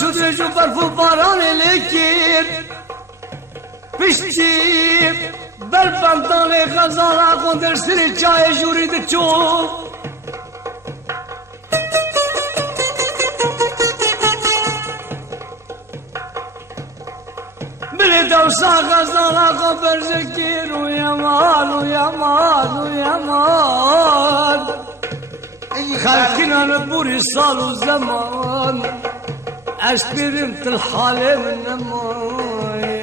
شو ترجو برفو باران لكير پشتی بربندان غزالا قندر سری چای جوری ده چوب بلی دوسا غزالا قندر زکیر و یمان و یمان و یمان خلقنا نبوري صار زمان اشترمت الحالة من الماي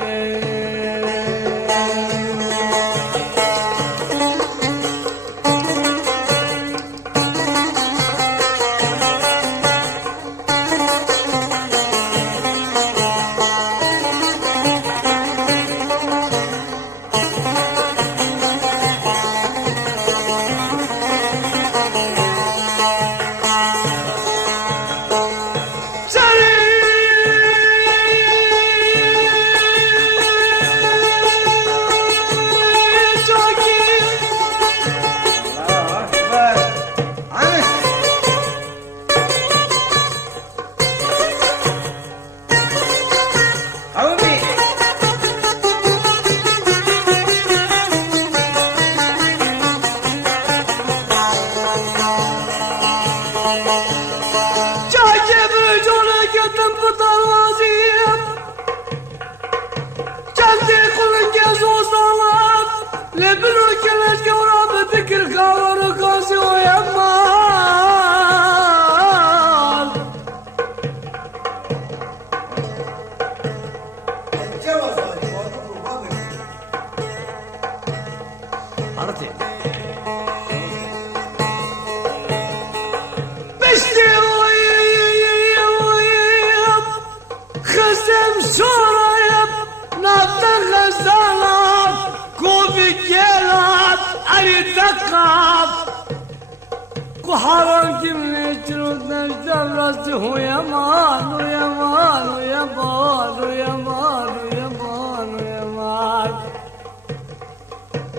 حرام كمني ترد نجدر راسي هو يمان ويمان ويمان ويمان ويمان ويمان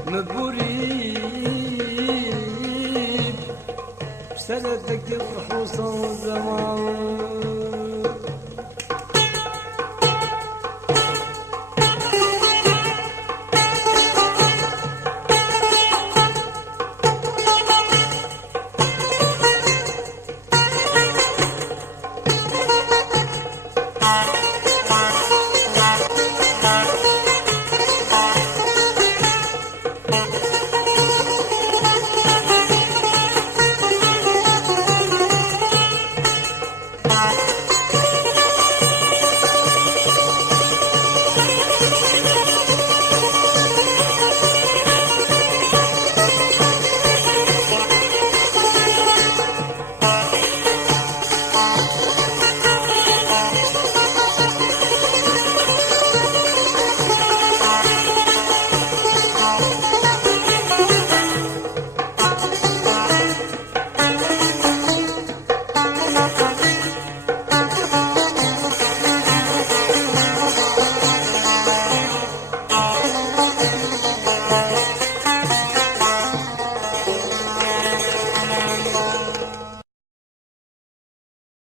مبوريد سردك الرحوصة والزمان